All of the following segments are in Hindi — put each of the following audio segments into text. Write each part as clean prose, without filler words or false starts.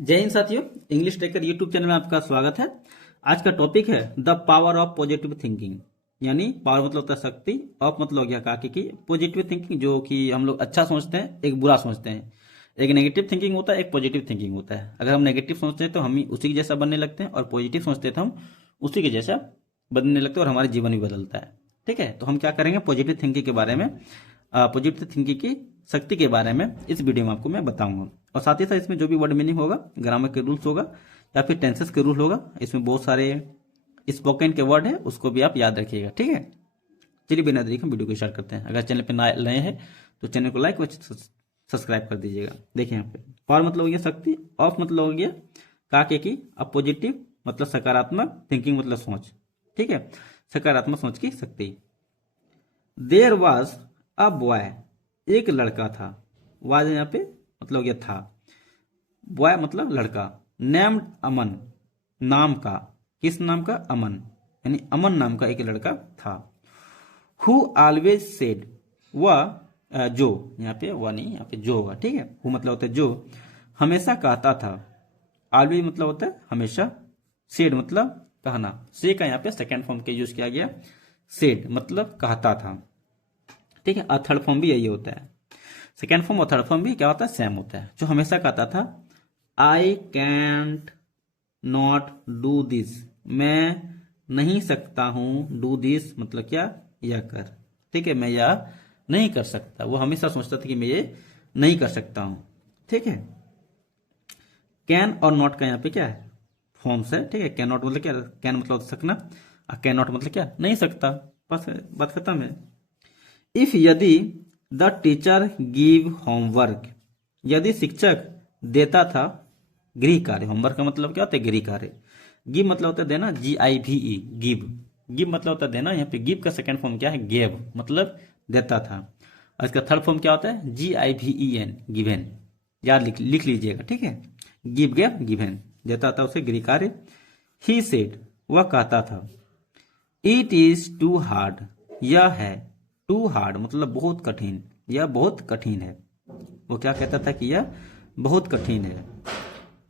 जय हिंद साथियों, इंग्लिश टेकर यूट्यूब चैनल में आपका स्वागत है। आज का टॉपिक है the power of positive thinking. यानी पावर मतलब होता है शक्ति, ऑफ मतलब हो गया काके की, पॉजिटिव थिंकिंग जो कि हम लोग अच्छा सोचते हैं, एक बुरा सोचते हैं। एक नेगेटिव थिंकिंग होता है, एक पॉजिटिव थिंकिंग होता है। अगर हम नेगेटिव सोचते हैं तो हम उसी के जैसा बनने लगते हैं, और पॉजिटिव सोचते हैं तो हम उसी के जैसा बनने लगते हैं, और हमारा जीवन भी बदलता है। ठीक है, तो हम क्या करेंगे, पॉजिटिव थिंकिंग के बारे में, पॉजिटिव थिंकिंग की शक्ति के बारे में इस वीडियो में आपको मैं बताऊंगा। और साथ ही साथ इसमें जो भी वर्ड मीनिंग होगा, ग्रामर के रूल्स होगा या फिर टेंसेस के रूल होगा, इसमें बहुत सारे स्पोकन के वर्ड है, उसको भी आप याद रखिएगा। ठीक है, चलिए बिना देरी के हम वीडियो को स्टार्ट करते हैं। अगर चैनल पे नए हैं तो चैनल को लाइक और सब्सक्राइब कर दीजिएगा। देखिए यहाँ पे पावर मतलब हो गया शक्ति, ऑफ मतलब हो गया काके की, अब पॉजिटिव मतलब सकारात्मक, थिंकिंग मतलब सोच। ठीक है, सकारात्मक सोच की शक्ति। देयर वॉज अ बॉय, एक लड़का था। वाज यहाँ पे मतलब हो गया था, बॉय मतलब लड़का। नेम्ड अमन, नाम का, किस नाम का, अमन, यानी अमन नाम का एक लड़का था। हु ऑलवेज सेड, वह जो, यहाँ पे वह नहीं, यहाँ पे जो होगा। ठीक है, हु मतलब होता है जो, हमेशा कहता था। ऑलवेज मतलब होता है हमेशा, सेड मतलब कहना, से का यहाँ पे सेकेंड फॉर्म के यूज किया गया। सेड मतलब कहता था। ठीक है, और थर्ड फॉर्म भी यही होता है। सेकेंड फॉर्म और थर्ड फॉर्म भी क्या होता है, सेम होता है। जो हमेशा कहता था, I can't not do this, मैं नहीं सकता हूं, डू दिस मतलब क्या, यह कर। ठीक है, मैं यह नहीं कर सकता, वो हमेशा सोचता था कि मैं ये नहीं कर सकता हूं। ठीक है, कैन और नॉट का यहाँ पे क्या है, फॉर्म्स है। ठीक है, कैन नॉट मतलब क्या, कैन मतलब सकना, और कैन नॉट मतलब क्या, नहीं सकता। बस बात खत्म है। इफ यदि द टीचर गिव होमवर्क, यदि शिक्षक देता था गृह कार्य। होमवर्क का मतलब क्या होता है, गृह कार्य। गिव मतलब होता है देना, GIVE, गिव। गिव मतलब होता है देना। यहाँ पे गिव का सेकंड फॉर्म क्या है, गेव मतलब देता था। और इसका थर्ड फॉर्म क्या होता है, GIVEN, गिवेन। याद लिख लीजिएगा। ठीक है, गिव गेव गिवेन, देता था उसे गृह कार्य। ही सेड, वह कहता था। इट इज टू हार्ड, यह है, टू हार्ड मतलब बहुत कठिन, यह बहुत कठिन है। वो क्या कहता था कि यह बहुत कठिन है।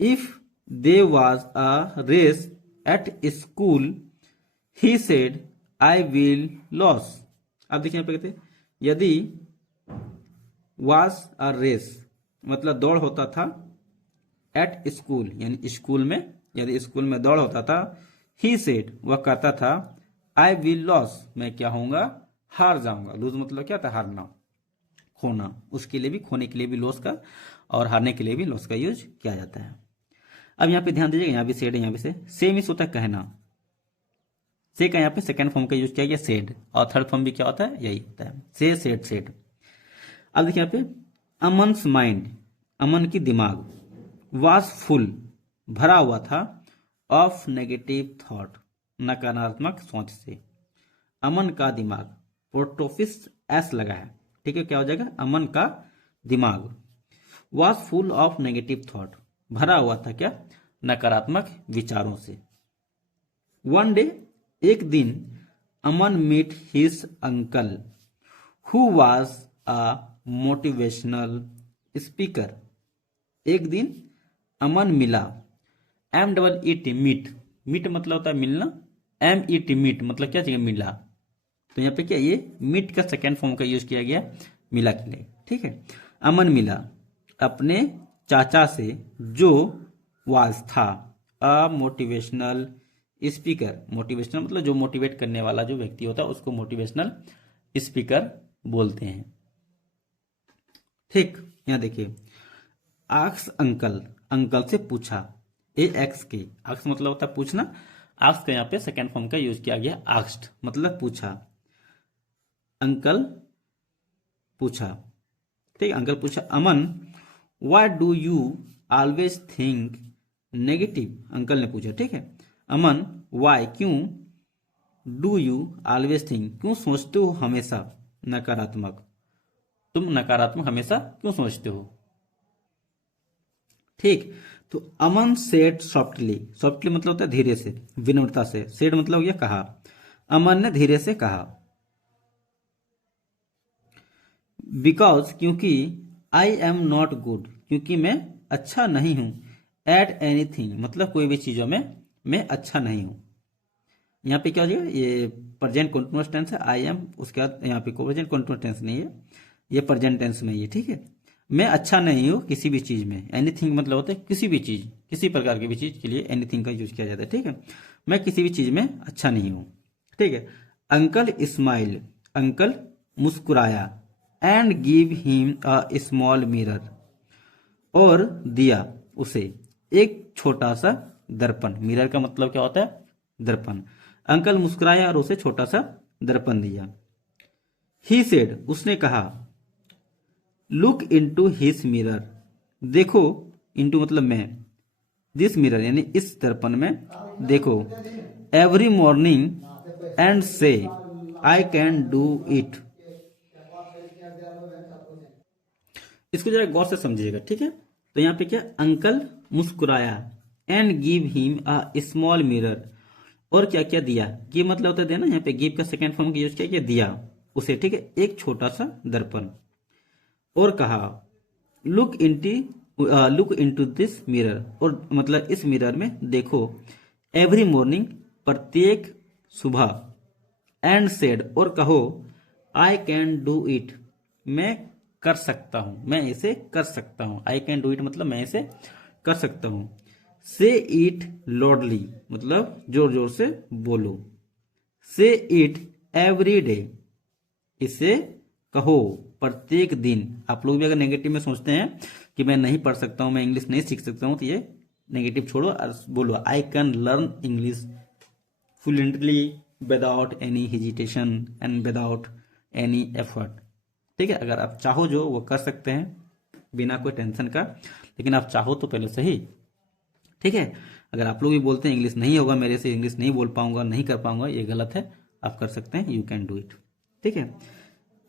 If there was a race at school, he said I will lose. अब देखिए यहाँ पे कहते हैं, यदि वॉज अ रेस मतलब दौड़ होता था, एट स्कूल यानी स्कूल में, यदि स्कूल में दौड़ होता था, ही सेड वह कहता था, आई विल लॉस मैं क्या होऊंगा, हार जाऊंगा। लूज मतलब क्या था, हारना, खोना। उसके लिए भी, खोने के लिए भी लॉस का, और हारने के लिए भी लॉस का यूज किया जाता है। अब यहाँ पे ध्यान दीजिएगा, यहाँ भी सेड है, यहाँ भी से मीन्स होता है कहना। से का यहाँ पे सेकंड फॉर्म का यूज किया गया, सेड, और थर्ड फॉर्म भी क्या होता है, यही होता है, से, सेड, सेड। अब देखिए यहाँ पे, अमन्स माइंड, अमन की दिमाग, वाज फुल भरा हुआ था, ऑफ नेगेटिव थॉट नकारात्मक सोच से। अमन का दिमाग, प्रोटोफिस एस लगा है। ठीक है, क्या हो जाएगा, अमन का दिमाग, was full of negative thought भरा हुआ था क्या, नकारात्मक विचारों से। वन डे, एक दिन, Aman meet his uncle who was a motivational speaker. एक दिन अमन मिला, MEET, मीट, मीट मतलब होता है मिलना, MEET मीट मतलब क्या चाहिए, मिला। तो यहाँ पे क्या, ये मीट का सेकेंड फॉर्म का यूज किया गया, मिला के लिए। ठीक है, अमन मिला अपने चाचा से, जो वाज था अ मोटिवेशनल स्पीकर। मोटिवेशनल मतलब जो मोटिवेट करने वाला जो व्यक्ति होता है, उसको मोटिवेशनल स्पीकर बोलते हैं। ठीक, यहाँ देखिए, आक्स अंकल, अंकल से पूछा, AX के, आक्स मतलब होता है पूछना, आक्स का यहाँ पे सेकेंड फॉर्म का यूज किया गया, आक्स्ड मतलब पूछा। अंकल पूछा, ठीक, अंकल पूछा, Aman why do you always think negative. Uncle ने पूछा। ठीक है, अमन व्हाई क्यों, डू यू ऑलवेज थिंक क्यों सोचते हो हमेशा नकारात्मक, तुम नकारात्मक हमेशा क्यों सोचते हो। ठीक, तो अमन सेड सॉफ्टली, सॉफ्टली मतलब होता है धीरे से, विनम्रता से। सेड मतलब हो गया कहा, अमन ने धीरे से कहा। बिकॉज क्योंकि, आई एम नॉट गुड क्योंकि मैं अच्छा नहीं हूं, एट एनीथिंग मतलब कोई भी चीजों में मैं अच्छा नहीं हूं। यहाँ पे क्या हो जाएगा, ये प्रेजेंट कंटीन्यूअस टेंस है, आई एम, उसके बाद यहाँ पे प्रेजेंट कंटीन्यूअस टेंस नहीं है, ये प्रेजेंट टेंस में ही है, ठीक है। मैं अच्छा नहीं हूँ किसी भी चीज में, एनीथिंग मतलब होता है किसी भी चीज, किसी प्रकार की भी चीज के लिए एनीथिंग का यूज किया जाता है, ठीक है। मैं किसी भी चीज में अच्छा नहीं हूँ, ठीक है। अंकल स्माइल, अंकल मुस्कुराया, and give him a small mirror, और दिया उसे एक छोटा सा दर्पण। मिरर का मतलब क्या होता है, दर्पण। अंकल मुस्कुराया और उसे छोटा सा दर्पण दिया। ही सेड उसने कहा, लुक इनटू हिज मिरर, देखो, इनटू मतलब में, दिस मिरर यानी इस दर्पण में देखो, एवरी मॉर्निंग एंड से आई कैन डू इट। इसको जरा गौर से समझिएगा, ठीक है। तो यहाँ पे क्या, अंकल मुस्कुराया, and give him a small mirror, और क्या क्या दिया, गिव मतलब होता है देना, यहाँ पे गिव का सेकंड फॉर्म यूज किया, दिया उसे, ठीक है, एक छोटा सा दर्पण, और कहा लुक इनटू दिस मिरर, और मतलब इस मिरर में देखो, एवरी मॉर्निंग प्रत्येक सुबह, एंड सेड और कहो, आई कैन डू इट मैं कर सकता हूं, मैं इसे कर सकता हूं। आई कैन डू इट मतलब मैं इसे कर सकता हूं। से इट लॉडली मतलब जोर जोर से बोलो। से इट एवरी डे, इसे कहो प्रत्येक दिन। आप लोग भी अगर नेगेटिव में सोचते हैं कि मैं नहीं पढ़ सकता हूं, मैं इंग्लिश नहीं सीख सकता हूं, तो ये नेगेटिव छोड़ो और बोलो, I can learn English fluently without any hesitation and without any effort, ठीक है। अगर आप चाहो जो वो कर सकते हैं बिना कोई टेंशन का, लेकिन आप चाहो तो पहले सही, ठीक है। अगर आप लोग भी बोलते हैं इंग्लिश नहीं होगा मेरे से, इंग्लिश नहीं बोल पाऊंगा, नहीं कर पाऊंगा, ये गलत है। आप कर सकते हैं, यू कैन डू इट, ठीक है।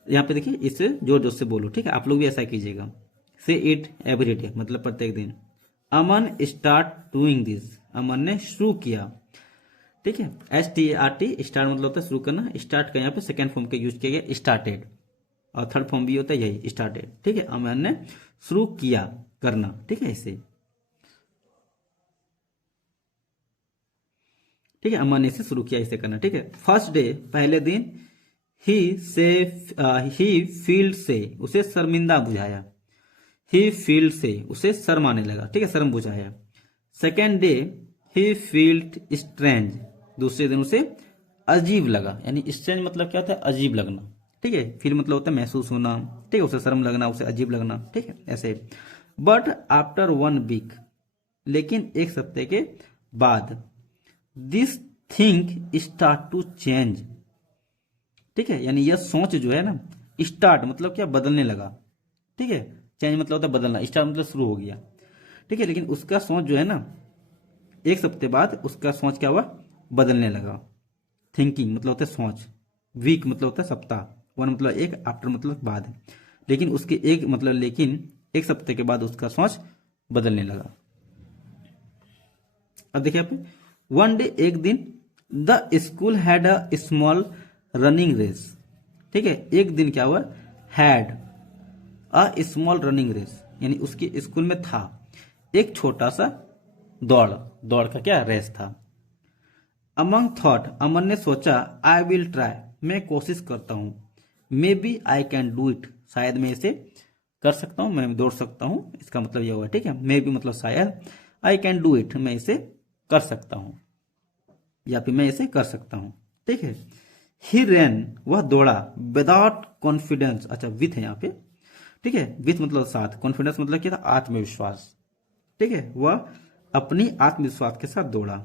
यहाँ पे देखिए, इसे जोर जोर से बोलो, ठीक है। आप लोग भी ऐसा कीजिएगा। से इट एवरी डे मतलब प्रत्येक दिन। अमन स्टार्ट डूइंग दिस, अमन ने शुरू किया, ठीक है। START स्टार्ट मतलब होता है शुरू करना, स्टार्ट का यहाँ पे सेकेंड फॉर्म का यूज किया गया, स्टार्टेड, और थर्ड फॉर्म भी होता है यही, स्टार्टेड, ठीक है। अमन ने शुरू किया करना, ठीक है, इसे, ठीक है। अमन ने इसे शुरू किया इसे करना, ठीक है। फर्स्ट डे पहले दिन, ही से ही फील्ड से उसे शर्मिंदा बुझाया, ही फील्ड से उसे शर्म आने लगा, ठीक है, शर्म बुझाया। सेकेंड डे ही फील्ड स्ट्रेंज, दूसरे दिन उसे अजीब लगा, यानी स्ट्रेंज मतलब क्या होता है, अजीब लगना, ठीक है। फील मतलब होता है महसूस होना, ठीक है, उसे शर्म लगना, उसे अजीब लगना, ठीक है, ऐसे। बट आफ्टर 1 वीक, लेकिन एक सप्ताह के बाद, this thing start to change, ठीक है, यानी यह सोच जो है ना, स्टार्ट मतलब क्या, बदलने लगा, ठीक है। चेंज मतलब होता है बदलना, स्टार्ट मतलब शुरू हो गया, ठीक है। लेकिन उसका सोच जो है ना, एक सप्ताह बाद उसका सोच क्या हुआ, बदलने लगा। थिंकिंग मतलब होता है सोच, वीक मतलब होता है सप्ताह, 1 मतलब एक, आफ्टर मतलब बाद, लेकिन उसके एक मतलब, लेकिन एक सप्ताह के बाद उसका सोच बदलने लगा। अब देखिए आप, वन डे एक दिन, the school had a small running race, ठीक है। एक दिन क्या हुआ, had a small running race, यानी उसके स्कूल में था एक छोटा सा दौड़, दौड़ का क्या, रेस था। अमंग थॉट, अमन ने सोचा, आई विल ट्राई मैं कोशिश करता हूं, maybe I can do it शायद मैं इसे कर सकता हूं, मैं दौड़ सकता हूं, इसका मतलब यह हुआ, ठीक है। मे बी मतलब शायद, आई कैन डू इट मैं इसे कर सकता हूं, या फिर मैं इसे कर सकता हूं, ठीक है। ही रैन वह दौड़ा, विदाउट कॉन्फिडेंस, अच्छा विथ है यहाँ पे, ठीक है। विथ मतलब साथ, कॉन्फिडेंस मतलब क्या था, आत्मविश्वास, ठीक है। वह अपनी आत्मविश्वास के साथ दौड़ा।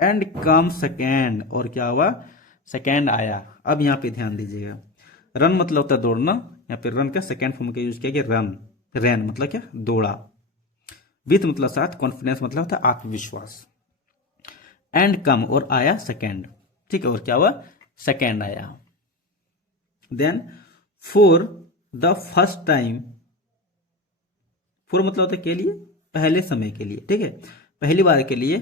एंड कम सेकेंड, और क्या हुआ, सेकेंड आया। अब यहाँ पे ध्यान दीजिएगा, रन मतलब होता है दौड़ना, यहाँ पे रन का सेकेंड फॉर्म का यूज किया गया, रन, रैन मतलब क्या, दौड़ा। विथ मतलब साथ, कॉन्फिडेंस मतलब होता है आत्मविश्वास। एंड कम और आया सेकेंड, ठीक है, और क्या हुआ, सेकेंड आया। Then for the first time, for मतलब होता है के लिए, पहले समय के लिए, ठीक है, पहली बार के लिए,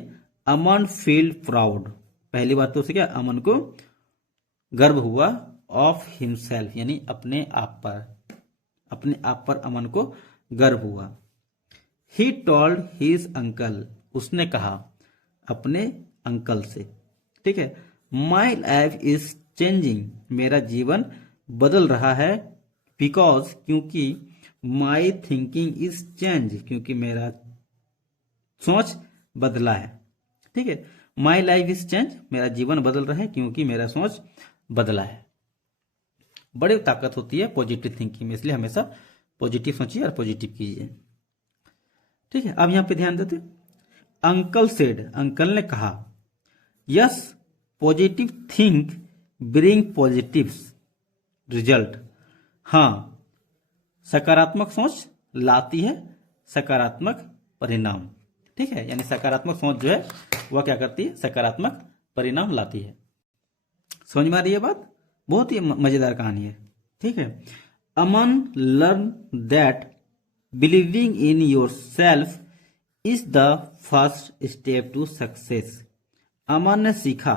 अमन फील प्राउड, पहली बार तो उसे क्या, अमन को गर्व हुआ, ऑफ हिमसेल्फ यानी अपने आप पर, अपने आप पर अमन को गर्व हुआ। ही टोल्ड हिज अंकल, उसने कहा अपने अंकल से। ठीक है, माई लाइफ इज चेंजिंग, मेरा जीवन बदल रहा है, बिकॉज, क्योंकि, माई थिंकिंग इज चेंज, क्योंकि मेरा सोच बदला है। ठीक है, माई लाइफ इज चेंज, मेरा जीवन बदल रहा है क्योंकि मेरा सोच बदला है। बड़ी ताकत होती है पॉजिटिव थिंकिंग में, इसलिए हमेशा पॉजिटिव सोचिए और पॉजिटिव कीजिए। ठीक है, अब यहां पे ध्यान देते, अंकल सेड, अंकल ने कहा, yes positive think bring positive result, हाँ सकारात्मक सोच लाती है सकारात्मक परिणाम। ठीक है, यानी सकारात्मक सोच जो है वह क्या करती है, सकारात्मक परिणाम लाती है। समझ में आ रही है बात? बहुत ही मजेदार कहानी है। ठीक है, Aman learn that believing in yourself is the first step to success. Aman ने सीखा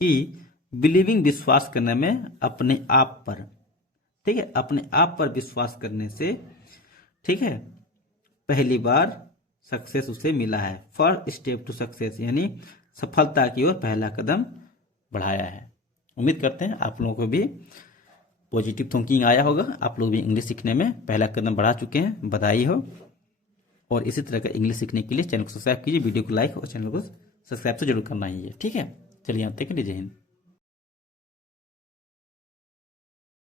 कि बिलीविंग, विश्वास करने में, अपने आप पर, ठीक है, अपने आप पर विश्वास करने से, ठीक है, पहली बार सक्सेस उसे मिला है। फर्स्ट स्टेप टू सक्सेस यानी सफलता की ओर पहला कदम बढ़ाया है। उम्मीद करते हैं आप लोगों को भी पॉजिटिव थिंकिंग आया होगा, आप लोग भी इंग्लिश सीखने में पहला कदम बढ़ा चुके हैं, बधाई हो। और इसी तरह का इंग्लिश सीखने के लिए चैनल को सब्सक्राइब कीजिए, वीडियो को लाइक और चैनल को सब्सक्राइब तो जरूर करना ही है। ठीक है, चलिए आप देखें, जय हिंद।